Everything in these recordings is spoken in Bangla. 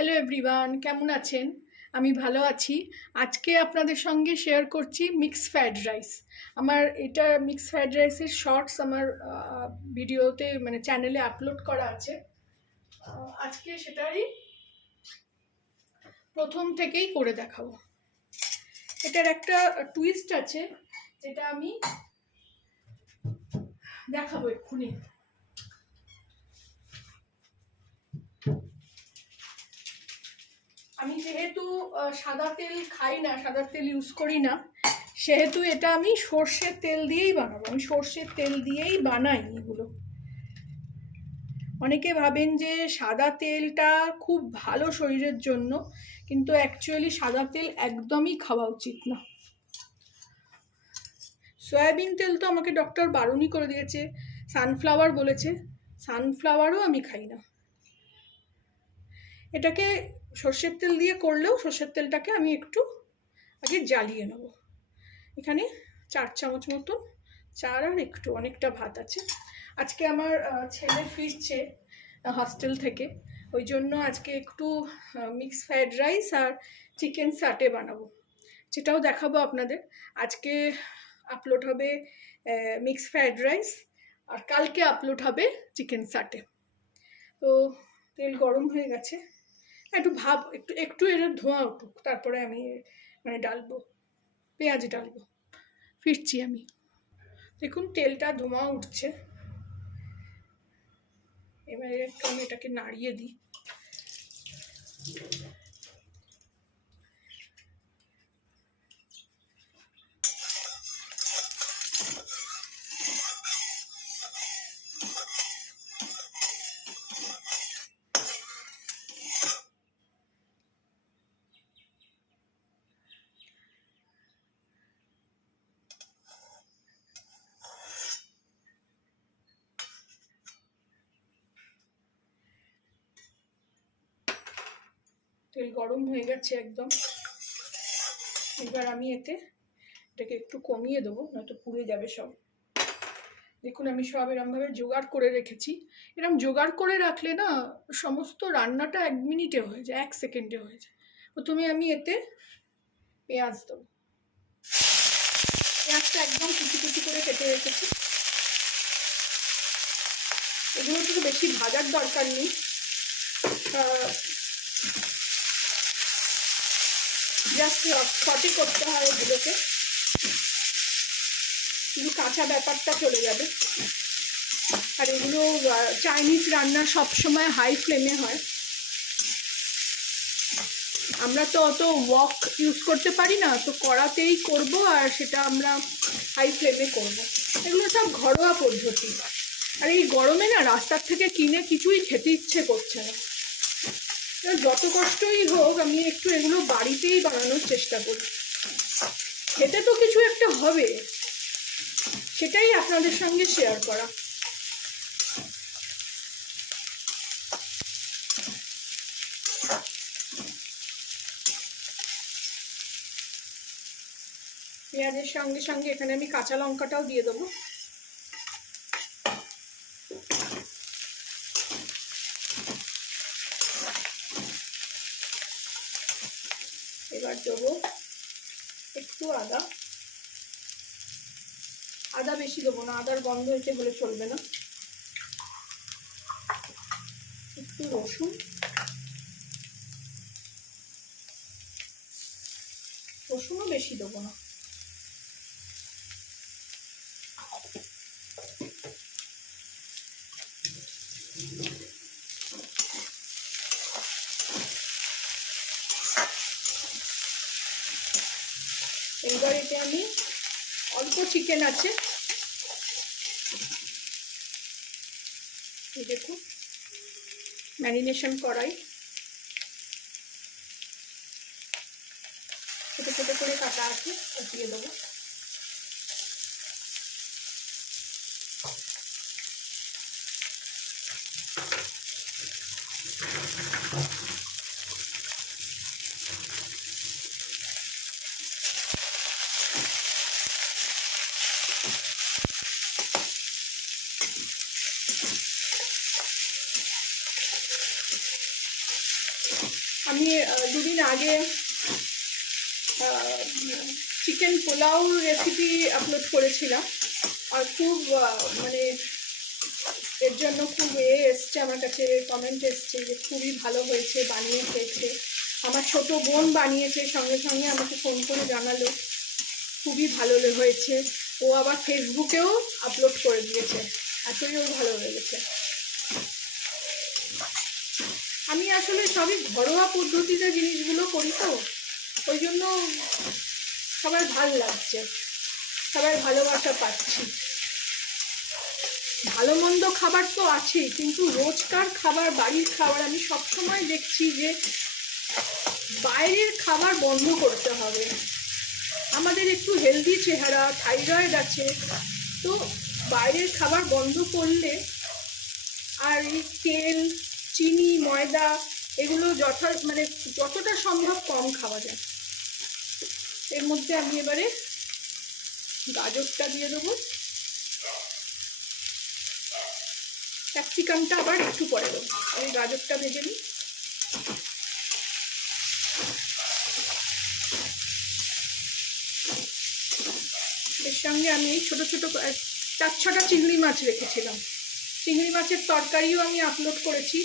হ্যালো এভরিওয়ান, কেমন আছেন? আমি ভালো আছি। আজকে আপনাদের সঙ্গে শেয়ার করছি মিক্স ফ্রাইড রাইস। আমার এটা মিক্স ফ্রাইড রাইসের শর্টস আমার ভিডিওতে মানে চ্যানেলে আপলোড করা আছে। আজকে সেটারই প্রথম থেকেই করে দেখাবো। এটার একটা টুইস্ট আছে যেটা আমি দেখাবো এক্ষুনি। আমি যেহেতু সাদা তেল খাই না, সাদা তেল ইউজ করি না, সেহেতু এটা আমি সর্ষের তেল দিয়েই বানাবো। আমি সর্ষের তেল দিয়েই বানাই এগুলো। অনেকে ভাবেন যে সাদা তেলটা খুব ভালো শরীরের জন্য, কিন্তু অ্যাকচুয়ালি সাদা তেল একদমই খাওয়া উচিত না। সয়াবিন তেল তো আমাকে ডক্টর বারণই করে দিয়েছে, সানফ্লাওয়ার বলেছে, সানফ্লাওয়ারও আমি খাই না। এটাকে সর্ষের তেল দিয়ে করলেও সর্ষের তেলটাকে আমি একটু আগে জ্বালিয়ে নেব। এখানে 4 চামচ মতো চার আর একটু অনেকটা ভাত আছে। আজকে আমার ছেলে ফিরছে হস্টেল থেকে, ওই জন্য আজকে একটু মিক্স ফ্রাইড রাইস আর চিকেন সাটে বানাবো, সেটাও দেখাবো আপনাদের। আজকে আপলোড হবে মিক্স ফ্রাইড রাইস আর কালকে আপলোড হবে চিকেন সাটে। তো তেল গরম হয়ে গেছে, একটু একটু এর ধোঁয়া উঠুক, তারপরে আমি মানে ডালবো, পেঁয়াজ ডালবো। ফিরছি আমি। দেখুন তেলটা ধোঁয়া উঠছে, এবারে একটু আমি এটাকে নাড়িয়ে দিই। তেল গরম হয়ে গেছে একদম। এবার আমি এটাকে একটু কমিয়ে দেবো, নয়তো পুড়ে যাবে সব। দেখুন আমি সব এরমভাবে জোগাড় করে রেখেছি। এরম জোগাড় করে রাখলে না সমস্ত রান্নাটা 1 মিনিটে হয়ে যায়, 1 সেকেন্ডে হয়ে যায়। প্রথমে আমি এতে পেঁয়াজ দেবো। পেঁয়াজটা একদম কুচি কুচি করে কেটে রেখেছি। এগুলো তো বেশি ভাজার দরকার নেই, জাস্ট সটে করতে হয় এগুলোকে, কিন্তু কাঁচা ব্যাপারটা চলে যাবে। আর এগুলো চাইনিজ রান্না সবসময় হাই ফ্লেমে হয়। আমরা তো অত ওয়াক ইউজ করতে পারি না, তো কড়াতেই করব আর সেটা আমরা হাই ফ্লেমে করব। এগুলো সব ঘরোয়া পদ্ধতি। আর এই গরমে না রাস্তার থেকে কিনে কিছুই খেতে ইচ্ছে করছে না। যত কষ্টই হোক আমি একটু এগুলো বাড়িতেই বানানোর চেষ্টা করি। খেতে তো কিছু একটা হবে, সেটাই আপনাদের সঙ্গে শেয়ার করা। পেঁয়াজের সঙ্গে সঙ্গে এখানে আমি কাঁচা লঙ্কাটাও দিয়ে দেবো। এবার দেবো একটু আদা। আদা বেশি দেবো না, আদার গন্ধ এতে হলে চলবে না। একটু রসুন, রসুনও বেশি দেবো না। এইবার এতে আমি অল্প চিকেন আছে, এই দেখুন ম্যারিনেশন করাই, ছোটো ছোটো করে কাটা আছে, দিয়ে দেবো। আমি দুদিন আগে চিকেন পোলাও রেসিপি আপলোড করেছিলাম, আর খুব মানে এর জন্য খুব এসছে, আমার কাছে কমেন্ট এসছে যে খুবই ভালো হয়েছে, বানিয়ে খেয়েছে। আমার ছোট বোন বানিয়েছে, সঙ্গে সঙ্গে আমাকে ফোন করে জানালো খুবই ভালো হয়েছে। ও আবার ফেসবুকেও আপলোড করে দিয়েছে, এতই ওর ভালো লেগেছে। আমি আসলে সবই ঘরোয়া পদ্ধতিতে জিনিসগুলো করি, তো ওই জন্য সবার ভাল লাগছে, সবার ভালোবাসা পাচ্ছি। ভালো মন্দ খাবার তো আছেই, কিন্তু রোজকার খাবার, বাড়ির খাবার আমি সবসময় দেখছি যে বাইরের খাবার বন্ধ করতে হবে। আমাদের একটু হেলদি চেহারা, থাইরয়েড আছে, তো বাইরের খাবার বন্ধ করলে, আর এই তেল, চিনি, ময়দা এগুলো যতটা সম্ভব কম খাওয়া যায়। এর মধ্যে আমি এবারে গাজরটা দিয়ে দেবো, ক্যাপসিকামটা আবার একটু পরে দেবো। আমি গাজরটা ভেজে নিই। এর সঙ্গে আমি ছোট ছোট 4-6টা চিংড়ি মাছ রেখেছিলাম, চিংড়ি মাছের তরকারিও আমি আপলোড করেছি,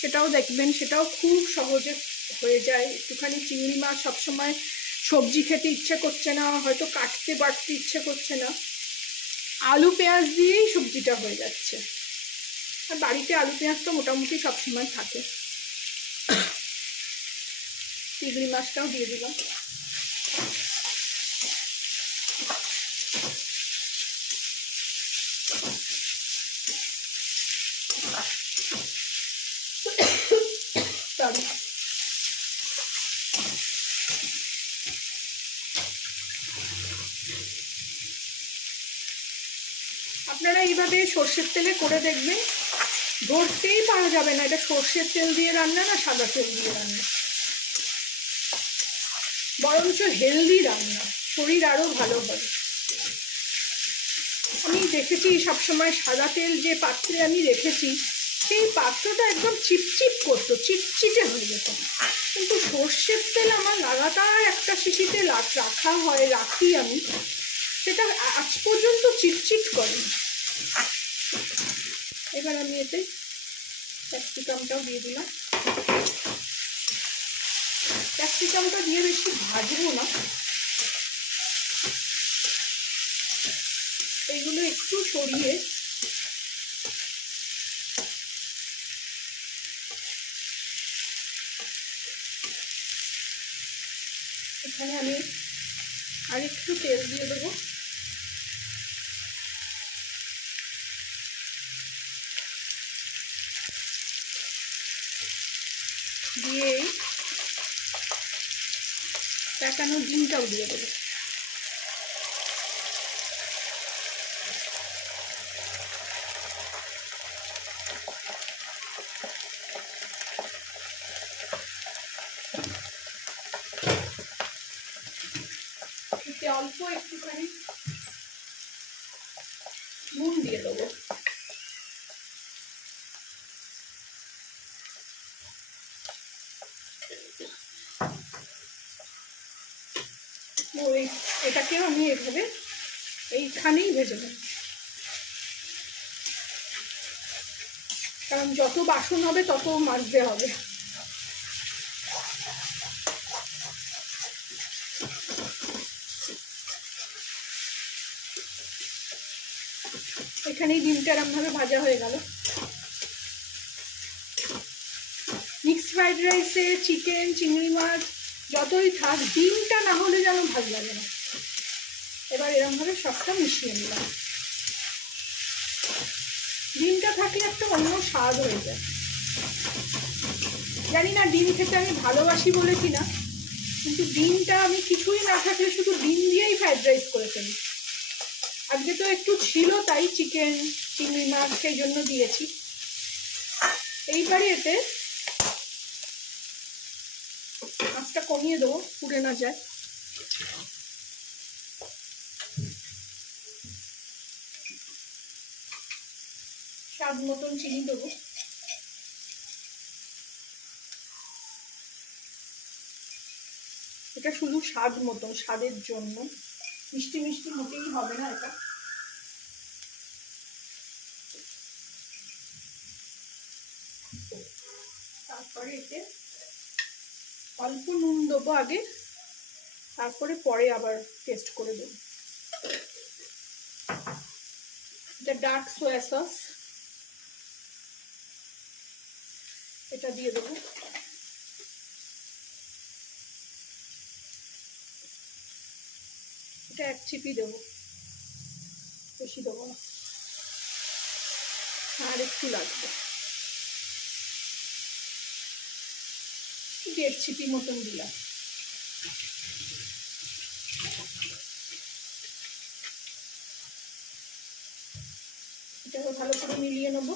সেটাও দেখবেন। সেটাও খুব সহজে হয়ে যায়। একটুখানি চিংড়ি মাছ, সবসময় সবজি খেতে ইচ্ছে করছে না, হয়তো কাটতে বাটতে ইচ্ছে করছে না, আলু পেঁয়াজ দিয়েই সবজিটা হয়ে যাচ্ছে। আর বাড়িতে আলু পেঁয়াজ তো মোটামুটি সবসময় থাকে। চিংড়ি মাছটাও দিয়ে দিলাম। সরি, আপনারা এইভাবে সর্ষের তেলে করে দেখবেন, ধরতেই পারা যাবে না এটা সর্ষের তেল দিয়ে রান্না না সাদা তেল দিয়ে রান্না। বরঞ্চ হেলদি রান্না, শরীর আরও ভালো হবে। আমি দেখেছি সবসময় সাদা তেল যে পাত্রে আমি রেখেছি, সেই পাত্রটা একদম চিপচিপ করতো, চিটচিটে হয়ে যেত। কিন্তু সর্ষের তেল আমার লাগাতার একটা শিশিতে রাখি আমি, সেটা আজ পর্যন্ত চিটচিট করে। এবার আমি এতে ক্যাপসিকামটাও দিয়ে দিলাম। ক্যাপসিকামটা দিয়ে বেশি ভাজবো না, এইগুলো একটু সরিয়ে এখানে আমি আরেকটু তেল দিয়ে দেবো। দিয়ে প্যাকানো ডিমটাও দিয়ে দেবো। অল্প একটুখানি নুন দিয়ে দেবো। এটাকেও আমি এভাবে এইখানেই ভেজে নেব, কারণ যত বাসন হবে তত মাজতে হবে। এখানেই ডিমটা এরমভাবে ভাজা হয়ে গেল। মিক্সড ফ্রাইড রাইসে চিকেন, চিংড়ি মাছ যতই থাক, ডিমটা না হলে যেন ভালো লাগে না। এবার এরমভাবে সবটা মিশিয়ে নিলাম। ডিমটা থাকলে একটা অন্য স্বাদ হয়ে যায়। জানি না ডিম খেতে আমি ভালোবাসি বলে কিনা, কিন্তু ডিমটা আমি কিছুই না থাকলে শুধু ডিম দিয়েই ফ্রাইড রাইস করে ফেলি। আজকে তো একটু ছিল, তাই চিকেন, চিংড়ি মাছ সেই জন্য দিয়েছি। এইবারে এতে আঁচটা কমিয়ে দেবো, পুড়ে না যায়। স্বাদ মতন চিনি দেবো। এটা শুধু স্বাদ মতন, স্বাদের জন্য, মিষ্টি মিষ্টি মোটেই হবে না এটা। তারপরে এতে অল্প নুন দেবো আগে, তারপরে পরে আবার টেস্ট করে দেবো। এটা ডার্ক সোয়া সস, এটা দিয়ে দেবো। এটা 1 চিপি দেবো, বেশি দেবো না, আর একটু লাগবে, 1.5 চিপি মতন দিলাম। এটাকে ভালো করে মিলিয়ে নেব।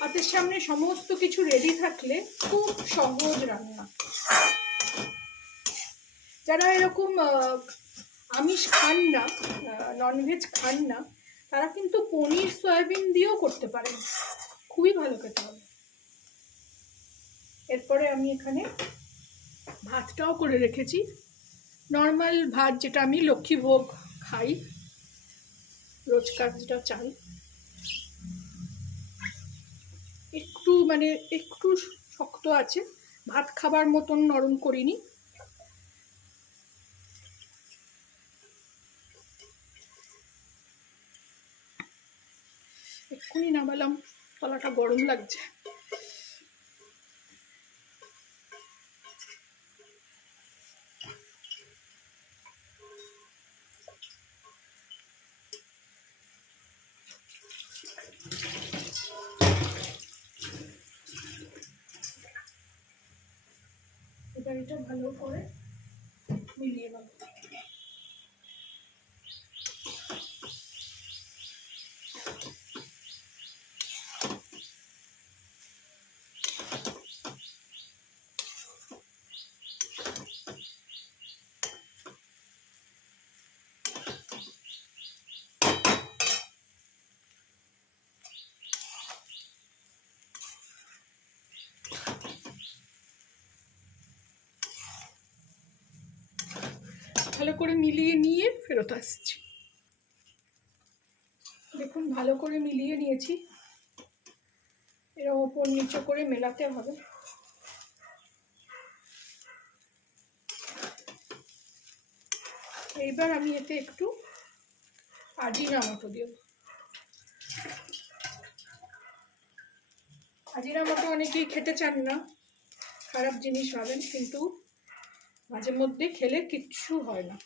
হাতের সামনে সমস্ত কিছু রেডি থাকলে খুব সহজ রান্না। যারা এরকম আমিষ খান না, ননভেজ খান না, তারা কিন্তু পনির সয়াবিন দিয়েও করতে পারেন, খুবই ভালো খেতে হবে। এরপরে আমি এখানে ভাতটাও করে রেখেছি, নর্মাল ভাত যেটা আমি লক্ষ্মীভোগ খাই, রোজকার যেটা চাল। একটু মানে একটু শক্ত আছে, ভাত খাবার মতন নরম করিনি। এক্ষুনি নামালাম, তলাটা গরম লাগছে। এবার এটা ভালো করে মিলিয়ে নেব। ভালো করে মিলিয়ে নিয়ে ফেরত আসছি। দেখুন ভালো করে মিলিয়ে নিয়েছি, এরকম ওপর নিচে করে মেলাতে হবে। এইবার আমি এতে একটু আজিনামোটো দেব। আজিনামোটো অনেকেই খেতে চান না, খারাপ জিনিস ভাবেন, কিন্তু মাঝে মধ্যে খেলে কিচ্ছু হয় না।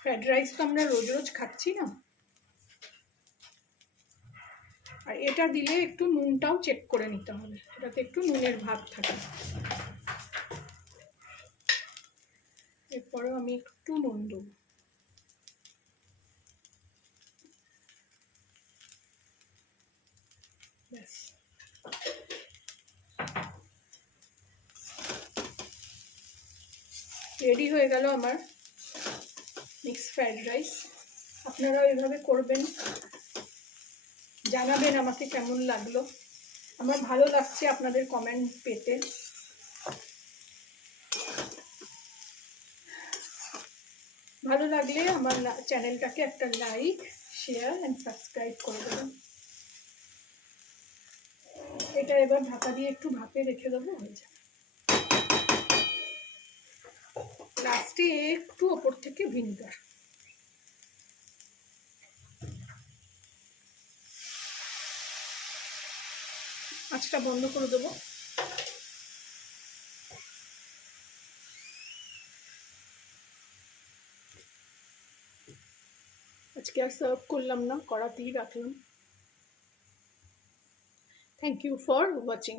ফ্রাইড রাইস তো আমরা রোজ রোজ খাচ্ছি না। আর এটা দিলে একটু নুনটাও চেক করে নিতে হবে, এটাতে একটু নুনের ভাব থাকে। এরপরেও আমি একটু নুন দেবো। ব্যাস, রেডি হয়ে গেল আমার মিক্সড ফ্রাইড রাইস। আপনারাও এভাবে করবেন, জানাবেন আমাকে কেমন লাগলো। আমার ভালো লাগছে আপনাদের কমেন্ট পেতে। ভালো লাগলে আমার চ্যানেলটাকে একটা লাইক, শেয়ার অ্যান্ড সাবস্ক্রাইব করে দেবেন। এটা এবার ঢাকা দিয়ে একটু ভাপে রেখে দেবো, হয়ে যাবে। লাস্টে একটু ওপর থেকে ভিনিগার। আঁচটা বন্ধ করে দেবো। আজকে আর সার্ভ করলাম না, কড়াতেই রাখলাম। Thank you for watching.